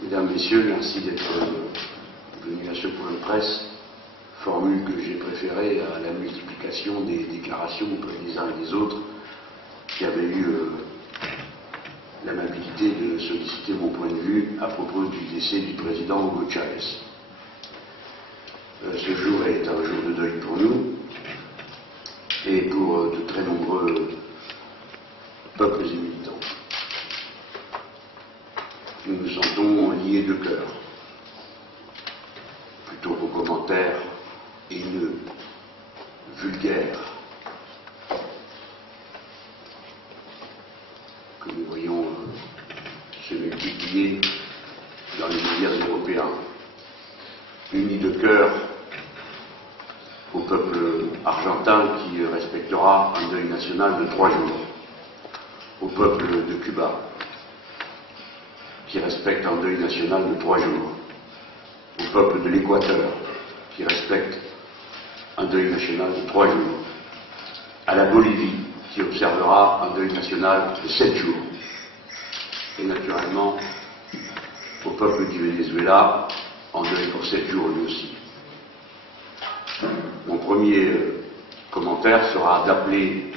Mesdames, Messieurs, merci d'être venus à ce point de presse, formule que j'ai préférée à la multiplication des déclarations auprès des uns et des autres qui avaient eu l'amabilité de solliciter mon point de vue à propos du décès du président Hugo Chavez. Ce jour est un jour de deuil pour nous et pour de très nombreux peuples et militants. Nous nous sentons liés de cœur, plutôt qu'aux commentaires haineux, vulgaires, que nous voyons se multiplier dans les médias européens. Unis de cœur au peuple argentin qui respectera un deuil national de 3 jours, au peuple de Cuba qui respecte un deuil national de 3 jours, au peuple de l'Équateur qui respecte un deuil national de 3 jours, à la Bolivie qui observera un deuil national de 7 jours, et naturellement au peuple du Venezuela en deuil pour 7 jours lui aussi. Mon premier commentaire sera d'appeler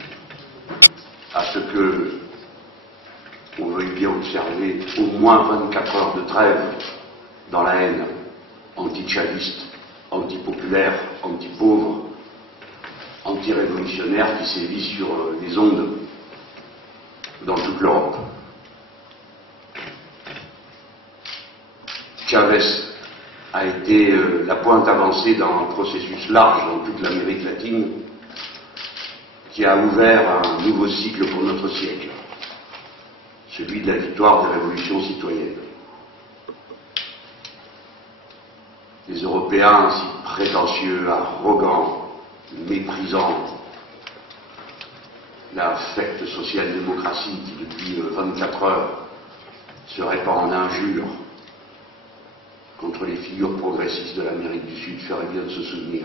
à ce que on veuille bien observer au moins 24 heures de trêve dans la haine anti-chaviste, anti-populaire, anti-pauvre, anti-révolutionnaire qui sévit sur les ondes dans toute l'Europe. Chavez a été la pointe avancée dans un processus large dans toute l'Amérique latine qui a ouvert un nouveau cycle pour notre siècle, celui de la victoire des révolutions citoyennes. Les Européens si prétentieux, arrogants, méprisant la secte social-démocratie qui depuis 24 heures se répand en injures contre les figures progressistes de l'Amérique du Sud ferait bien de se souvenir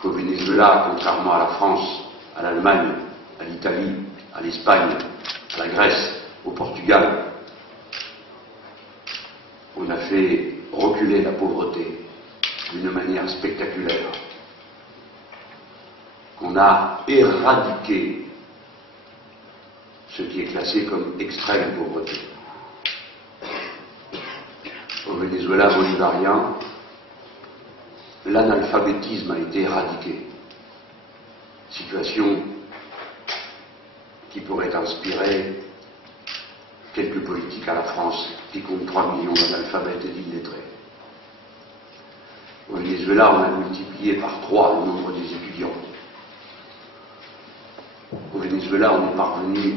qu'au Venezuela, contrairement à la France, à l'Allemagne, à l'Italie, à l'Espagne, à la Grèce, au Portugal, on a fait reculer la pauvreté d'une manière spectaculaire, qu'on a éradiqué ce qui est classé comme extrême pauvreté. Au Venezuela bolivarien, l'analphabétisme a été éradiqué. Situation qui pourrait inspirer quelques politiques à la France qui compte 3 millions d'analphabètes et d'illettrés. Au Venezuela, on a multiplié par 3 le nombre des étudiants. Au Venezuela, on est parvenu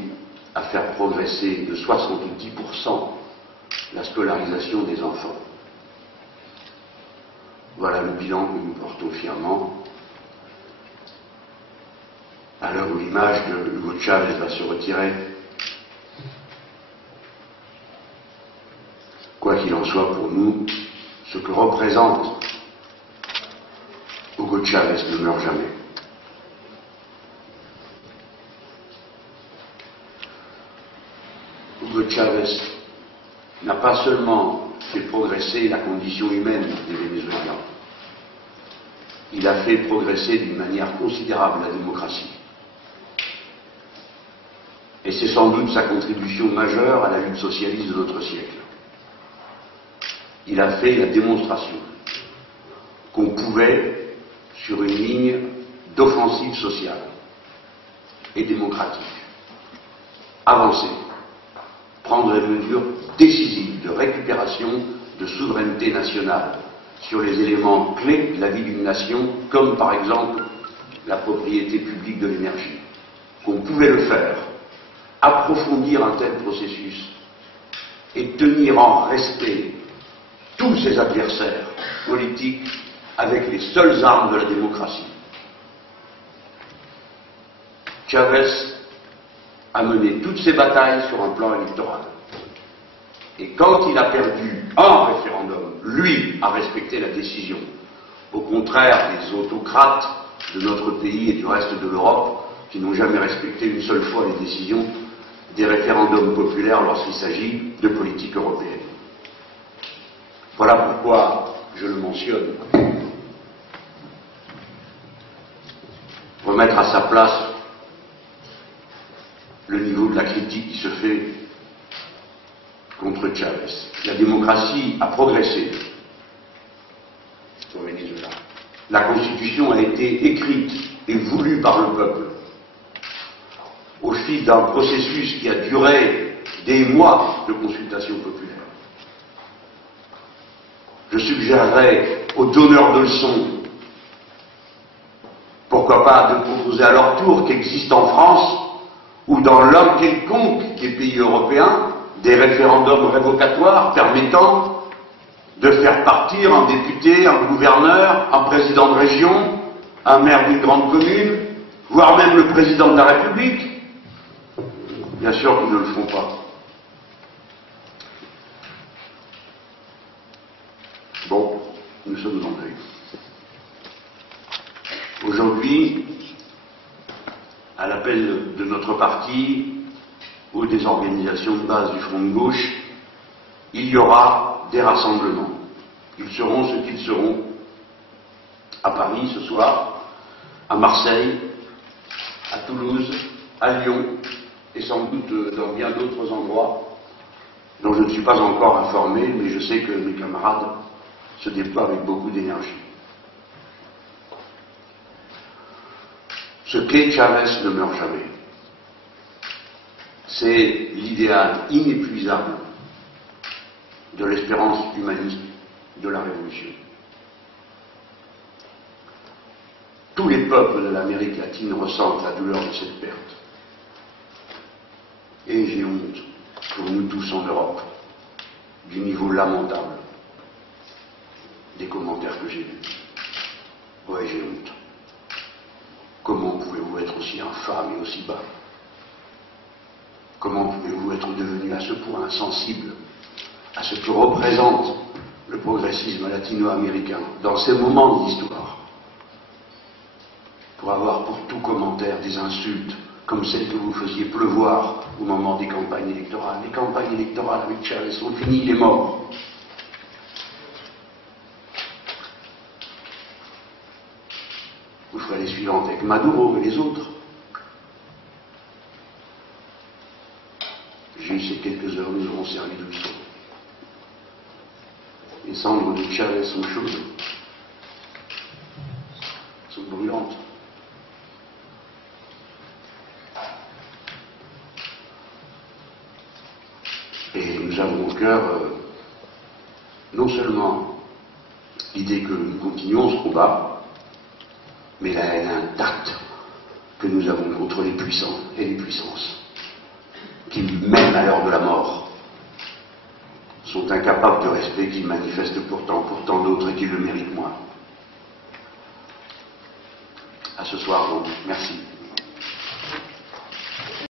à faire progresser de 70% la scolarisation des enfants. Voilà le bilan que nous portons fièrement à l'heure où l'image de Hugo Chavez va se retirer. Quoi qu'il en soit pour nous, ce que représente Hugo Chavez ne meurt jamais. Hugo Chavez n'a pas seulement fait progresser la condition humaine des Vénézuéliens, il a fait progresser d'une manière considérable la démocratie. Et c'est sans doute sa contribution majeure à la lutte socialiste de notre siècle. Il a fait la démonstration qu'on pouvait, sur une ligne d'offensive sociale et démocratique, avancer, prendre des mesures décisives de récupération de souveraineté nationale sur les éléments clés de la vie d'une nation, comme par exemple la propriété publique de l'énergie. Qu'on pouvait le faire, approfondir un tel processus et tenir en respect tous ses adversaires politiques avec les seules armes de la démocratie. Chavez a mené toutes ses batailles sur un plan électoral. Et quand il a perdu un référendum, lui a respecté la décision. Au contraire des autocrates de notre pays et du reste de l'Europe qui n'ont jamais respecté une seule fois les décisions des référendums populaires lorsqu'il s'agit de politique européenne. Voilà pourquoi je le mentionne. Remettre à sa place le niveau de la critique qui se fait contre Chavez. La démocratie a progressé au Venezuela. La Constitution a été écrite et voulue par le peuple au fil d'un processus qui a duré des mois de consultation populaire. Je suggérerais aux donneurs de leçons, pourquoi pas, de proposer à leur tour qu'existe en France ou dans l'un quelconque des pays européens des référendums révocatoires permettant de faire partir un député, un gouverneur, un président de région, un maire d'une grande commune, voire même le président de la République. Bien sûr qu'ils ne le font pas. Bon, nous sommes en deuil. Aujourd'hui, à l'appel de notre parti ou des organisations de base du Front de gauche, il y aura des rassemblements. Ils seront ce qu'ils seront à Paris ce soir, à Marseille, à Toulouse, à Lyon et sans doute dans bien d'autres endroits dont je ne suis pas encore informé, mais je sais que mes camarades se déploient avec beaucoup d'énergie. Ce qu'est Chavez ne meurt jamais. C'est l'idéal inépuisable de l'espérance humaniste de la Révolution. Tous les peuples de l'Amérique latine ressentent la douleur de cette perte. Et j'ai honte, pour nous tous en Europe, du niveau lamentable des commentaires que j'ai vus. Ouais, j'ai honte. Comment pouvez-vous être aussi infâme et aussi bas? Comment pouvez-vous être devenu à ce point insensible à ce que représente le progressisme latino-américain dans ces moments de l'histoire, pour avoir pour tout commentaire des insultes comme celles que vous faisiez pleuvoir au moment des campagnes électorales. Les campagnes électorales avec Chavez sont finies, il est mort. Vous ferez les suivantes avec Maduro et les autres. Juste ces quelques heures nous auront servi de leçon. Les cendres de Chavez sont chaudes, sont brûlantes. Et nous avons au cœur non seulement l'idée que nous continuons ce combat, mais la haine intacte que nous avons contre les puissants et les puissances, qui, même à l'heure de la mort, sont incapables de respect qu'ils manifestent pourtant pour tant d'autres et qui le méritent moins. À ce soir donc, merci.